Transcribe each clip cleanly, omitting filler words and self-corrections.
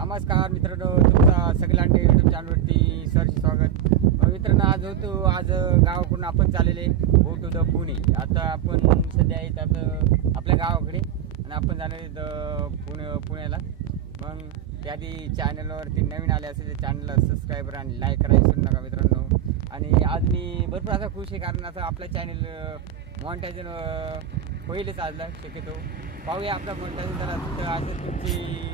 नमस्कार मित्रांनो, तुमचा सगळ्यांना यूट्यूब चॅनलवरती सहर्ष स्वागत. मित्रांनो, आज गावाकडून आपण चाललेले गो टू द पुणे. आता आपण सध्या येतात आपल्या गावाकडे आणि आपण जाणार पुण्याला. मग त्याआधी चॅनलवरती नवीन आले असेल तर चॅनलला सबस्क्राईबर आणि लाईक करायला विसरू नका मित्रांनो. आणि आज मी भरपूर असा खुश आहे, कारण आता आपला चॅनल मॉनिटायझेशन होईलच आजला शक्यतो. पाहूया आपला मॉनिटायझेशन तर आज तुमची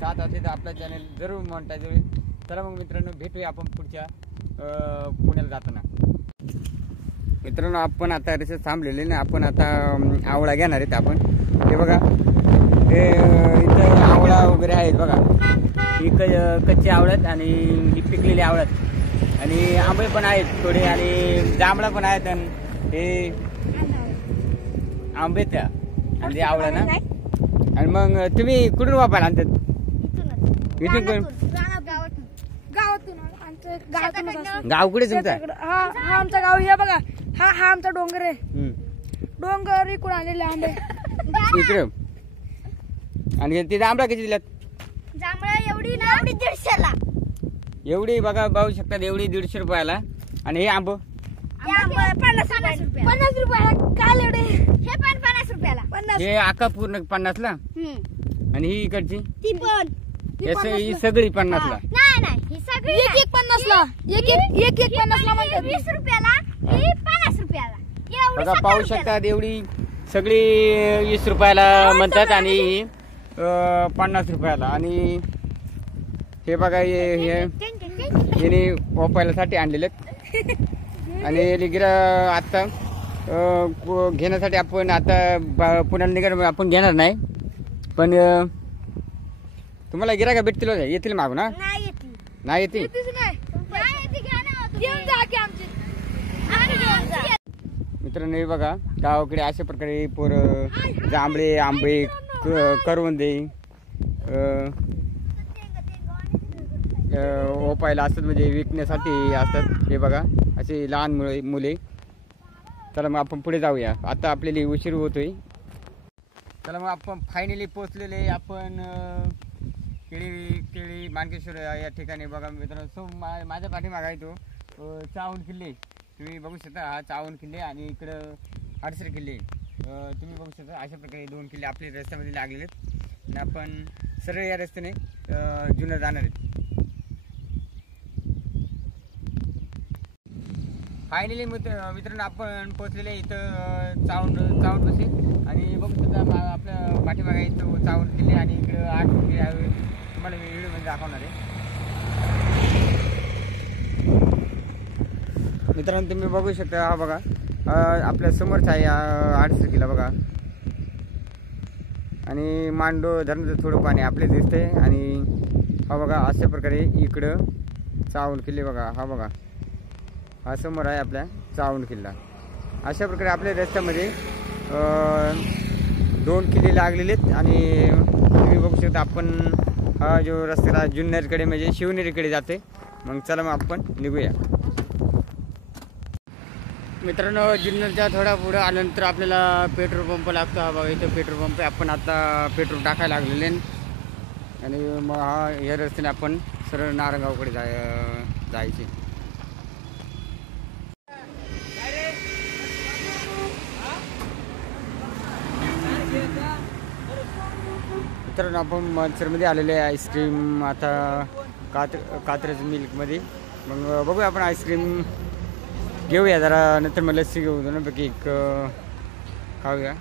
साथ असेल तर आपला चॅनल जरूर मॉनिटाईज होईल. चला मग मित्रांनो, भेटूया आपण पुढच्या पुण्याला जाताना. मित्रांनो, आपण आता रस्त्यात थांबलेले ना, आपण आता आवळा घेणार आहेत. आपण हे बघा, हे इथं आवळा वगैरे आहेत बघा. ही कच्चे आवळ्यात आणि ही पिकलेली आवळ्यात आणि आंबे पण आहेत थोडे आणि जांभळा पण आहेत. आणि हे आंबे त्या आणि आवळा ना. आणि मग तुम्ही कुठून वापरायला आणतात? इथून गाव कुठे तुमचा? हा आमचा गाव हे बघा. हा आमचा डोंगर आहे. डोंगर इकडून आलेले आंबे इकडे. आणि तिथे आंबा किती दिल्यात? जांभळा एवढी ना, 150ला. एवढी बघा, पाहू शकतात, एवढी 150 रुपयाला. आणि हे आंब 50 रुपयाला. काय एवढे? हे पण 50 रुपयाला. हे आका पूर्ण 50 ला. आणि ही इकडची ती पण ही सगळी 50 ला. नाही ही सगळी एक 50 ला. एक 50 ला म्हणतात. 20 रुपयाला, ही 50 रुपयाला. बघा, पाहू शकतात, एवढी सगळी 20 रुपयाला म्हणतात आणि 50 रुपयाला. आणि हे बघा, हे वापरायला साठी आणलेले. आणि गिरा आता घेण्यासाठी आपण आता पुण्याला निघालो. आपण घेणार नाही, पण तुम्हाला गिरायक भेटतील येतील मागून. ना नाही येतील. मित्रांनो, हे बघा, गावाकडे अशा प्रकारे पोरं जांभळे, आंबे, करवंदे ओपायला असतात, म्हणजे विकण्यासाठी असतात. हे बघा, असे लहान मुले. चला मग आपण पुढे जाऊया, आता आपल्याला उशीर होतोय. चला मग आपण फायनली पोचलेले आपण केळी मानकेश्वर या ठिकाणी. बघा मित्रांनो, माझ्या पाठीमागे आहे तो चावण किल्ले. तुम्ही बघू शकता, हा चावण किल्ले आणि इकडं हडसर किल्ले तुम्ही बघू शकता. अशा प्रकारे 2 किल्ले आपल्या रस्त्यामध्ये लागलेले आहेत आणि आपण सरळ या रस्त्याने जुन्नर जाणार आहेत. फायनली मित्रांनो, आपण पोहोचलेले इथं चावण बसी. आणि बघू शकता आपल्या पाठीमागे इथं चावण किल्ले आणि इकडं 8 किल्ले तुम्हाला मी व्हिडिओमध्ये दाखवणार आहे. मित्रांनो, तुम्ही बघू शकता, हा बघा आपल्या समोरचा आहे 8 किल्ला बघा. आणि मांडो धरणाचं थोडं पाणी आपले दिसतंय. आणि हा बघा, अशा प्रकारे इकडं चावण किल्ले बघा. हा बघा, हा समोर आहे आपल्या चावण किल्ला. अशा प्रकारे आपल्या रस्त्यामध्ये 2 किल्ले लागलेले आहेत. आणि तुम्ही बघू शकता, आपण हा जो रस्त्याला जुन्नरकडे म्हणजे शिवनेरीकडे जाते. मग चला मग आपण निघूया. मित्रांनो, जुन्नरच्या थोडा पुढं आल्यानंतर आपल्याला पेट्रोल पंप लागतो. हा बघा, इथं पेट्रोल पंप आहे. आपण आता पेट्रोल टाकायला लागलेले. आणि मग ह्या रस्त्याने आपण सरळ नारंगावकडे जायचे. मित्रांनो, आपण मनसरमध्ये आलेले आहे आईस्क्रीम आता कात्रज मिल्कमध्ये. मग बघूया, आपण आईस्क्रीम घेऊया जरा, नंतर मग लस्सी घेऊ, दोनपैकी एक खाऊया.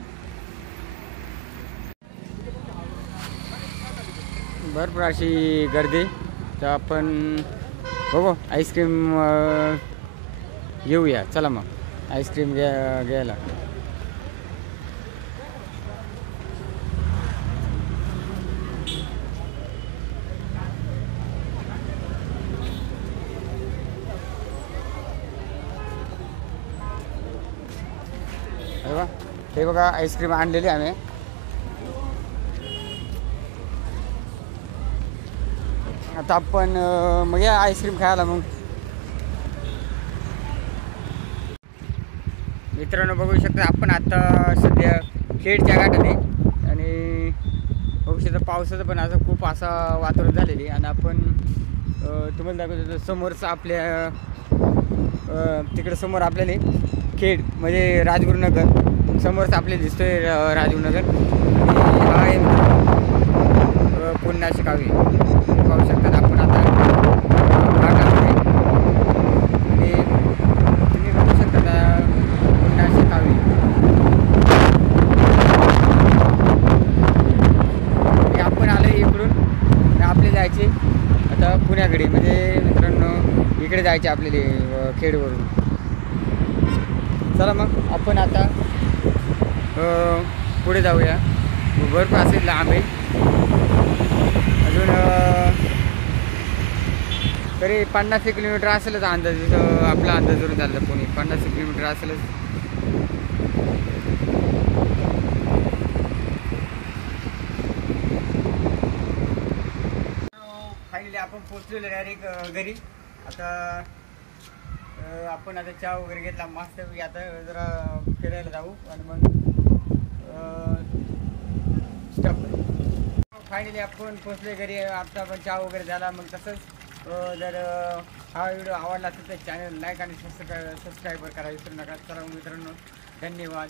भरपूर अशी गर्दी, तर आपण बघू आईस्क्रीम घेऊया. चला मग आईस्क्रीम घ्यायला. हे बघा, आईस्क्रीम आणलेली आम्ही. आता आपण मग या आईस्क्रीम खायला. मग मित्रांनो, बघू शकता, आपण आता सध्या खेडच्या घाटात आहे. आणि बघू शकता पावसाचं पण असं खूप असं वातावरण झालेली आणि आपण तुम्हाला दाखवतो समोरचं आपल्या तिकडे समोर आपल्याला खेड म्हणजे राजगुरुनगर समोरच आपल्याला दिसतोय राजगुरुनगर आणि हा आहे पुन्हा शिकावी पाहू शकतात आपण आता घाटामध्ये आणि तुम्ही बघू शकता पुन्हा शिकावी आपण आलो इकडून आपले जायचे आता पुण्याकडे म्हणजे मित्रांनो इकडे जायचे आपल्याला खेडवरून. चला मग आपण आता पुढे जाऊया. भरपूर असेल लांब आहे अजून तरी 50 किलोमीटर असेलच अंदाज आपला अंदाज जरून चालला पुणे 50 किलोमीटर असेलच. फायनली आपण पोचलेलो डायरेक्ट घरी. आता आपण आता चहा वगैरे घेतला मस्त आता जरा फिरायला जाऊ आणि मग फायनली आपण पोचले घरी. आता आपण चहा वगैरे झाला मग तसंच जर हा व्हिडिओ आवडला असेल तर चॅनल लाईक आणि सबस्क्राईबर करा विसरू नका. चला मित्रांनो धन्यवाद.